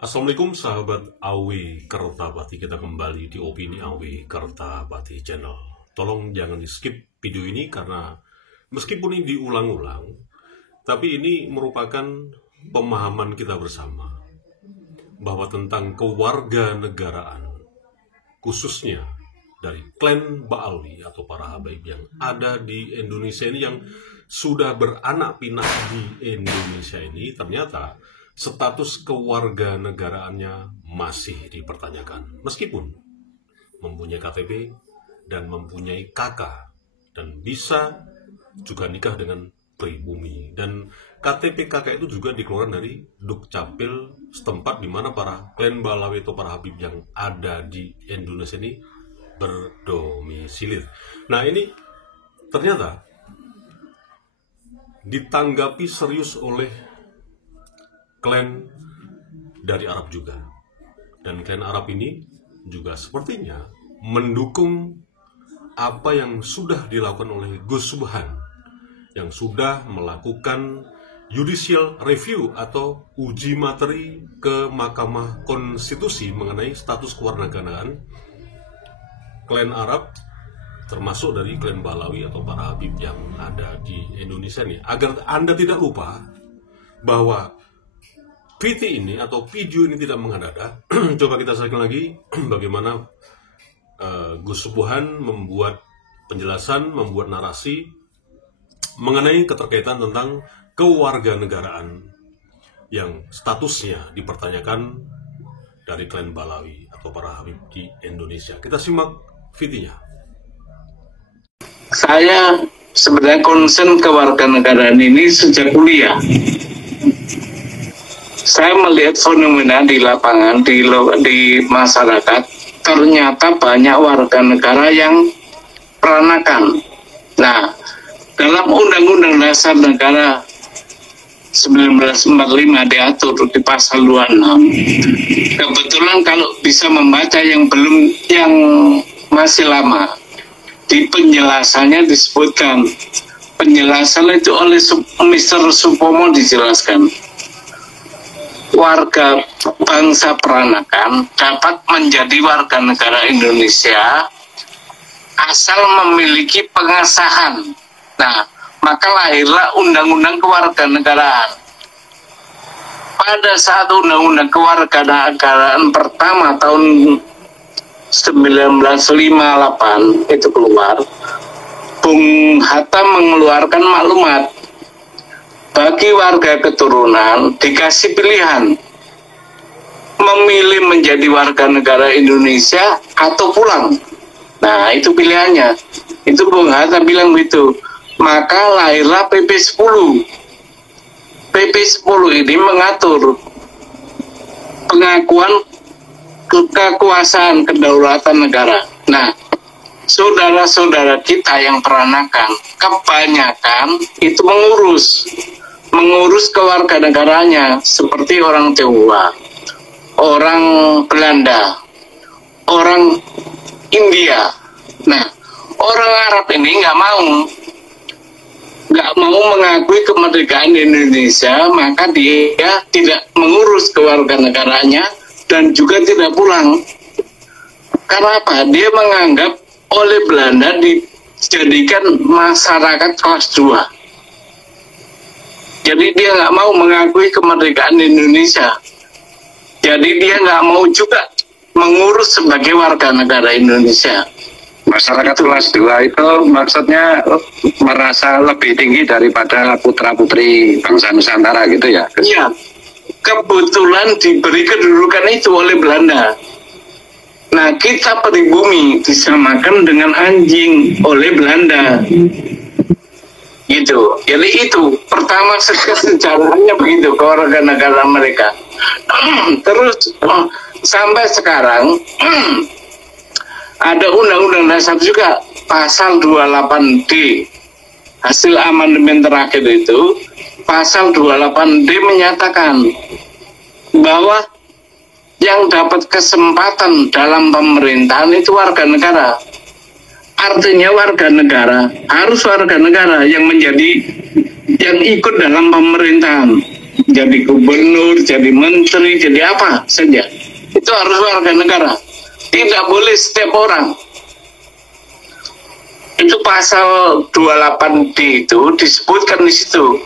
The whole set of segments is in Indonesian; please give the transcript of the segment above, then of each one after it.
Assalamualaikum sahabat Awi Kertabakti, kita kembali di Opini Awi Kertabakti Channel. Tolong jangan di skip video ini karena meskipun ini diulang-ulang, tapi ini merupakan pemahaman kita bersama bahwa tentang kewarganegaraan, khususnya dari klan Ba'alwi atau para habaib yang ada di Indonesia ini, yang sudah beranak pinak di Indonesia ini, ternyata status kewarganegaraannya masih dipertanyakan. Meskipun mempunyai KTP dan mempunyai KK dan bisa juga nikah dengan pribumi, dan KTP KK itu juga dikeluarkan dari Dukcapil setempat di mana para klan Ba'alwi atau para habib yang ada di Indonesia ini berdomisili. Nah, ini ternyata ditanggapi serius oleh klan dari Arab juga. Dan klan Arab ini juga sepertinya mendukung apa yang sudah dilakukan oleh Gus Subhan, yang sudah melakukan judicial review atau uji materi ke Mahkamah Konstitusi mengenai status kewarganegaraan klan Arab, termasuk dari klan Ba'alwi atau para habib yang ada di Indonesia ini. Agar Anda tidak lupa bahwa VT ini atau video ini tidak mengada-ada, coba kita saksikan lagi bagaimana Gus Subhan membuat penjelasan, membuat narasi mengenai keterkaitan tentang kewarganegaraan yang statusnya dipertanyakan dari klan Ba'alwi atau para habib di Indonesia. Kita simak VT-nya. Saya sebenarnya concern kewarganegaraan ini sejak kuliah. Saya melihat fenomena di lapangan, di masyarakat, ternyata banyak warga negara yang peranakan. Nah, dalam Undang-Undang Dasar Negara 1945 diatur di pasal 26. Kebetulan kalau bisa membaca yang masih lama, di penjelasannya disebutkan, penjelasan itu oleh Mr. Supomo dijelaskan, warga bangsa peranakan dapat menjadi warga negara Indonesia asal memiliki pengesahan. Nah, maka lahirlah Undang-Undang Kewarganegaraan. Pada saat Undang-Undang Kewarganegaraan pertama tahun 1958 itu keluar, Bung Hatta mengeluarkan maklumat bagi warga keturunan dikasih pilihan memilih menjadi warga negara Indonesia atau pulang. Nah, itu pilihannya. Itu Bung Hatta bilang begitu. Maka lahirlah PP 10. PP 10 ini mengatur pengakuan kekuasaan kedaulatan negara. Nah, saudara-saudara kita yang peranakan kebanyakan itu mengurus kewarganegaranya, seperti orang Tionghoa, orang Belanda, orang India. Nah, orang Arab ini nggak mau mengakui kemerdekaan Indonesia, maka dia tidak mengurus kewarganegaranya dan juga tidak pulang. Karena apa? Dia menganggap oleh Belanda dijadikan masyarakat kelas 2. Jadi dia nggak mau mengakui kemerdekaan Indonesia. Jadi dia nggak mau juga mengurus sebagai warga negara Indonesia. Masyarakat kelas 2 itu maksudnya merasa lebih tinggi daripada putra-putri bangsa Nusantara gitu ya? Iya, kebetulan diberi kedudukan itu oleh Belanda. Nah, kita pribumi disamakan dengan anjing oleh Belanda. Gitu. Jadi itu pertama sejarahnya begitu kewarganegaraan mereka. Terus sampai sekarang ada Undang-Undang Dasar juga pasal 28D, hasil amandemen terakhir itu pasal 28D menyatakan bahwa yang dapat kesempatan dalam pemerintahan itu warga negara. Artinya warga negara harus warga negara yang ikut dalam pemerintahan. jadi gubernur, jadi menteri, jadi apa saja. Itu harus warga negara. Tidak boleh setiap orang. Itu pasal 28D itu disebutkan di situ.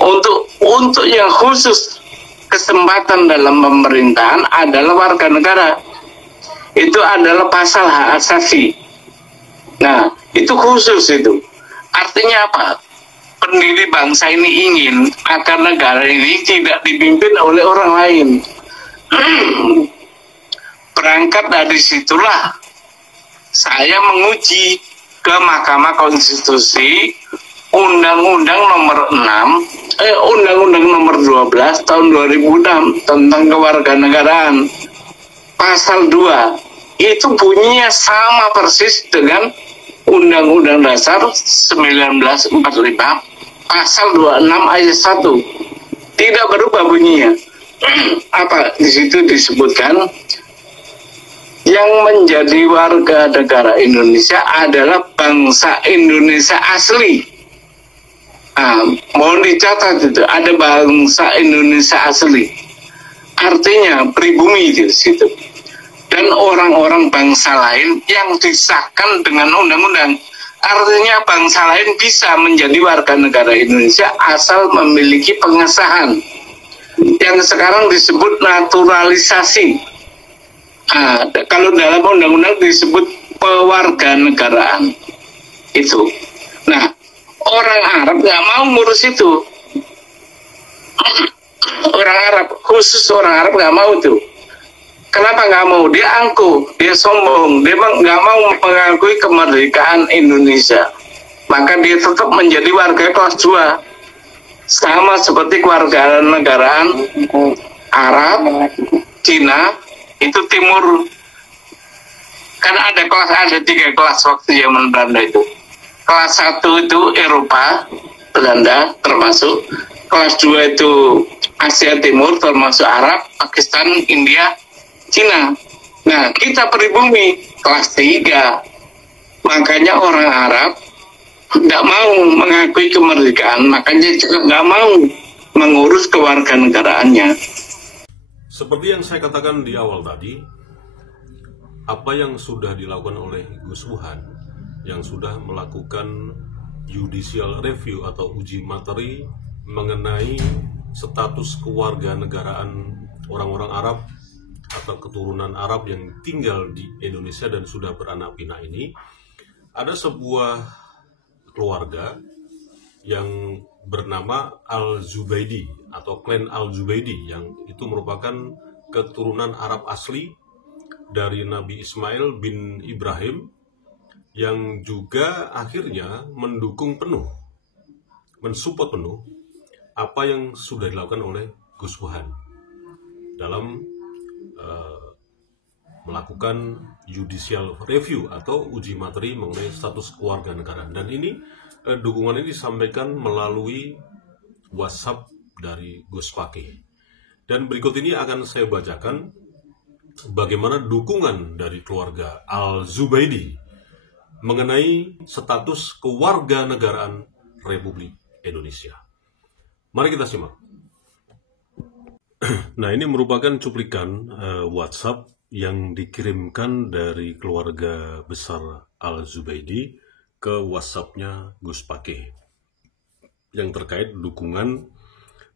Untuk yang khusus kesempatan dalam pemerintahan adalah warga negara. Itu adalah pasal hak asasi. Nah, itu khusus itu. Artinya apa? Pendiri bangsa ini ingin agar negara ini tidak dipimpin oleh orang lain. Berangkat dari situlah saya menguji ke Mahkamah Konstitusi Undang-Undang nomor 12 tahun 2006 tentang kewarganegaraan. Pasal 2 itu bunyinya sama persis dengan Undang-Undang Dasar 1945 pasal 26 ayat 1. Tidak berubah bunyinya. Apa di situ disebutkan? Yang menjadi warga negara Indonesia adalah bangsa Indonesia asli. Mohon dicatat itu, ada bangsa Indonesia asli. Artinya pribumi di situ. Dan orang-orang bangsa lain yang disahkan dengan undang-undang. Artinya bangsa lain bisa menjadi warga negara Indonesia asal memiliki pengesahan. Yang sekarang disebut naturalisasi. Kalau dalam undang-undang disebut pewarganegaraan. Itu. Nah, orang Arab nggak mau ngurus itu. Orang Arab, khusus orang Arab nggak mau tuh. Kenapa nggak mau? Dia angkuh, dia sombong, dia nggak mau mengakui kemerdekaan Indonesia. Maka dia tetap menjadi warga kelas 2. Sama seperti kewarganegaraan Arab, Cina, itu timur. Karena ada 3 kelas waktu zaman Belanda itu. Kelas 1 itu Eropa, Belanda termasuk. Kelas 2 itu Asia Timur termasuk Arab, Pakistan, India, Cina. Nah, kita pribumi kelas 3. Makanya orang Arab tidak mau mengakui kemerdekaan, makanya juga nggak mau mengurus kewarganegaraannya. Seperti yang saya katakan di awal tadi, apa yang sudah dilakukan oleh Gus Wuhan, yang sudah melakukan judicial review atau uji materi mengenai status kewarganegaraan orang-orang Arab atau keturunan Arab yang tinggal di Indonesia dan sudah beranak pinak ini, ada sebuah keluarga yang bernama Al-Zubaidi atau klan Al-Zubaidi yang itu merupakan keturunan Arab asli dari Nabi Ismail bin Ibrahim yang juga akhirnya mendukung penuh, mensupport penuh apa yang sudah dilakukan oleh Gus Wuhan dalam melakukan judicial review atau uji materi mengenai status kewarganegaraan. Dan ini dukungan ini disampaikan melalui WhatsApp dari Gus Pakih. Dan berikut ini akan saya bacakan bagaimana dukungan dari keluarga Al-Zubaidi mengenai status kewarganegaraan Republik Indonesia. Mari kita simak. Nah, ini merupakan cuplikan WhatsApp yang dikirimkan dari keluarga besar Al-Zubaidi ke WhatsApp-nya Gus Pakih yang terkait dukungan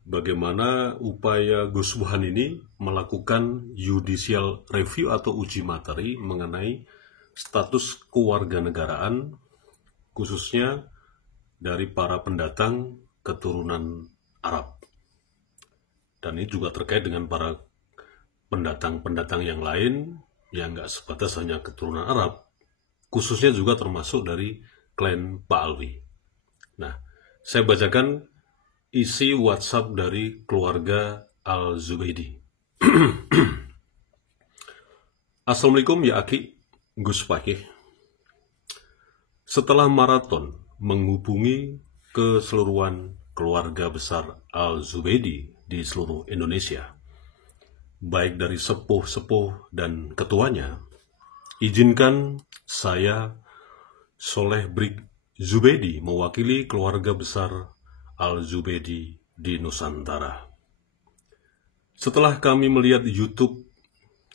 bagaimana upaya Gus Wuhan ini melakukan judicial review atau uji materi mengenai status kewarganegaraan khususnya dari para pendatang keturunan Arab. Dan ini juga terkait dengan para pendatang-pendatang yang lain yang nggak sebatas hanya keturunan Arab, khususnya juga termasuk dari klan Pak Alwi. Nah, saya bacakan isi WhatsApp dari keluarga Al-Zubaidi. Assalamualaikum ya Aki, Gus Pakih. Setelah maraton menghubungi keseluruhan keluarga besar Al-Zubaidi di seluruh Indonesia, baik dari sepuh-sepuh dan ketuanya, izinkan saya, Soleh Brik Zubaidi, mewakili keluarga besar Al-Zubaidi di Nusantara, Setelah kami melihat YouTube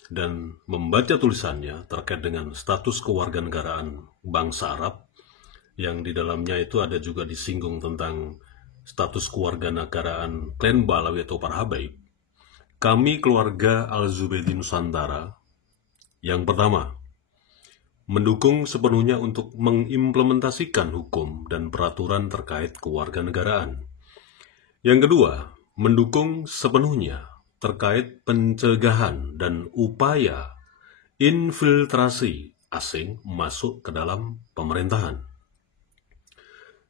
dan membaca tulisannya terkait dengan status kewarganegaraan bangsa Arab, yang di dalamnya itu ada juga disinggung tentang status kewarganegaraan klan Balawi atau para Habaib, kami keluarga Al-Zubaydi Nusantara yang pertama mendukung sepenuhnya untuk mengimplementasikan hukum dan peraturan terkait kewarganegaraan. Yang kedua, mendukung sepenuhnya terkait pencegahan dan upaya infiltrasi asing masuk ke dalam pemerintahan.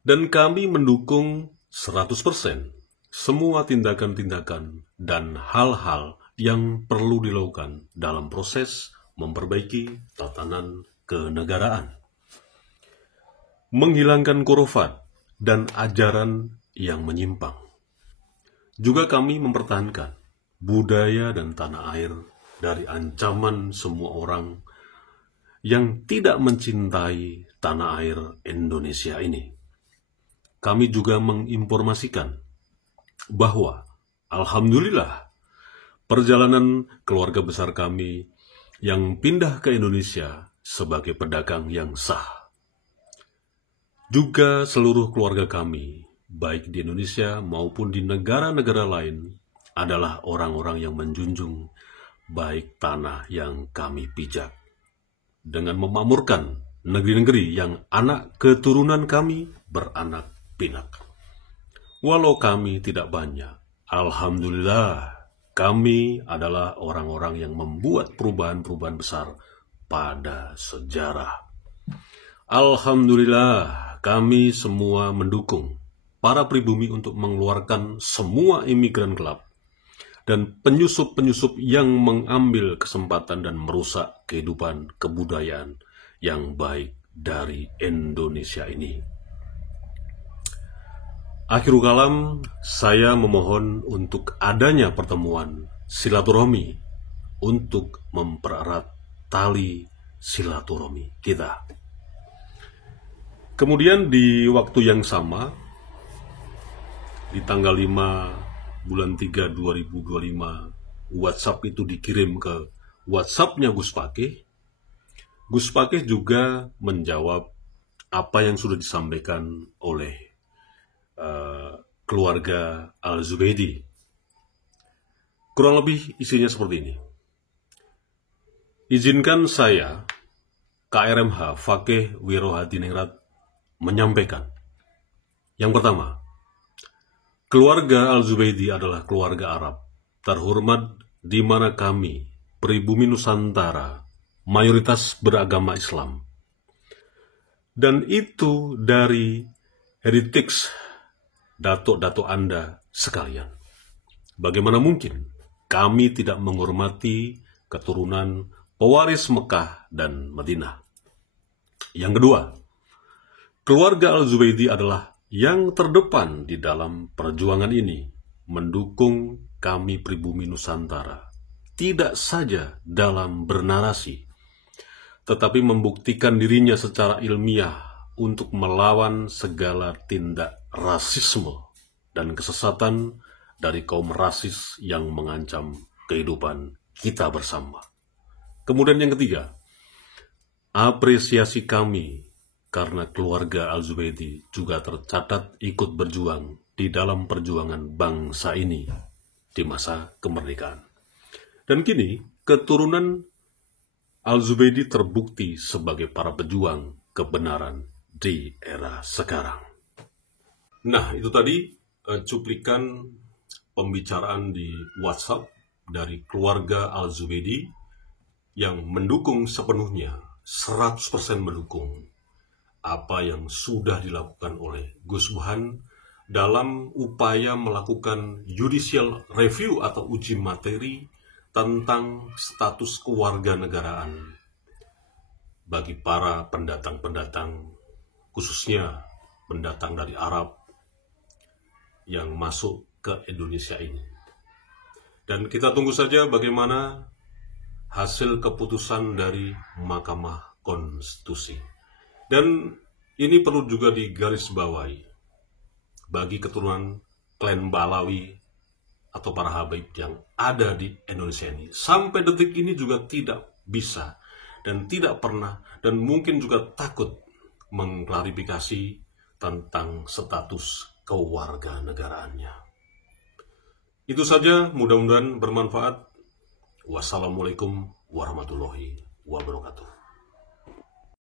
Dan kami mendukung 100% semua tindakan-tindakan dan hal-hal yang perlu dilakukan dalam proses memperbaiki tatanan kenegaraan, menghilangkan khurafat dan ajaran yang menyimpang. Juga kami mempertahankan budaya dan tanah air dari ancaman semua orang yang tidak mencintai tanah air Indonesia ini. Kami juga menginformasikan bahwa alhamdulillah perjalanan keluarga besar kami yang pindah ke Indonesia sebagai pedagang yang sah. Juga seluruh keluarga kami, baik di Indonesia maupun di negara-negara lain, adalah orang-orang yang menjunjung baik tanah yang kami pijak, dengan memakmurkan negeri-negeri yang anak keturunan kami beranak pinak. Walau kami tidak banyak, alhamdulillah kami adalah orang-orang yang membuat perubahan-perubahan besar pada sejarah. Alhamdulillah kami semua mendukung para pribumi untuk mengeluarkan semua imigran gelap dan penyusup-penyusup yang mengambil kesempatan dan merusak kehidupan kebudayaan yang baik dari Indonesia ini. Akhirul kalam, saya memohon untuk adanya pertemuan silaturahmi untuk mempererat tali silaturahmi kita. Kemudian di waktu yang sama, di tanggal 5 bulan 3 2025, WhatsApp itu dikirim ke WhatsApp-nya Gus Pakih. Gus Pakih juga menjawab apa yang sudah disampaikan oleh keluarga Al-Zubaydi. Kurang lebih isinya seperti ini. Izinkan saya, KRMH Fakih Wirohadiningrat, menyampaikan. Yang pertama, keluarga Al-Zubaydi adalah keluarga Arab terhormat di mana kami, pribumi Nusantara, mayoritas beragama Islam. Dan itu dari heritage datuk-datuk Anda sekalian. Bagaimana mungkin kami tidak menghormati keturunan pewaris Mekah dan Madinah? Yang kedua, keluarga Al-Zubaydi adalah yang terdepan di dalam perjuangan ini, mendukung kami pribumi Nusantara, tidak saja dalam bernarasi, tetapi membuktikan dirinya secara ilmiah untuk melawan segala tindak rasisme dan kesesatan dari kaum rasis yang mengancam kehidupan kita bersama. Kemudian yang ketiga, apresiasi kami karena keluarga Al-Zubaydi juga tercatat ikut berjuang di dalam perjuangan bangsa ini di masa kemerdekaan. Dan kini keturunan Al-Zubaydi terbukti sebagai para pejuang kebenaran di era sekarang. Nah, itu tadi cuplikan pembicaraan di WhatsApp dari keluarga Al-Zubaydi yang mendukung sepenuhnya, 100% mendukung apa yang sudah dilakukan oleh Gus Burhan dalam upaya melakukan judicial review atau uji materi tentang status kewarganegaraan bagi para pendatang-pendatang, khususnya pendatang dari Arab yang masuk ke Indonesia ini. Dan kita tunggu saja bagaimana hasil keputusan dari Mahkamah Konstitusi. Dan ini perlu juga digarisbawahi bagi keturunan klan Balawi atau para habaib yang ada di Indonesia ini sampai detik ini juga tidak bisa dan tidak pernah dan mungkin juga takut mengklarifikasi tentang status kewarganegaraannya. Itu saja, mudah-mudahan bermanfaat. Wassalamualaikum warahmatullahi wabarakatuh.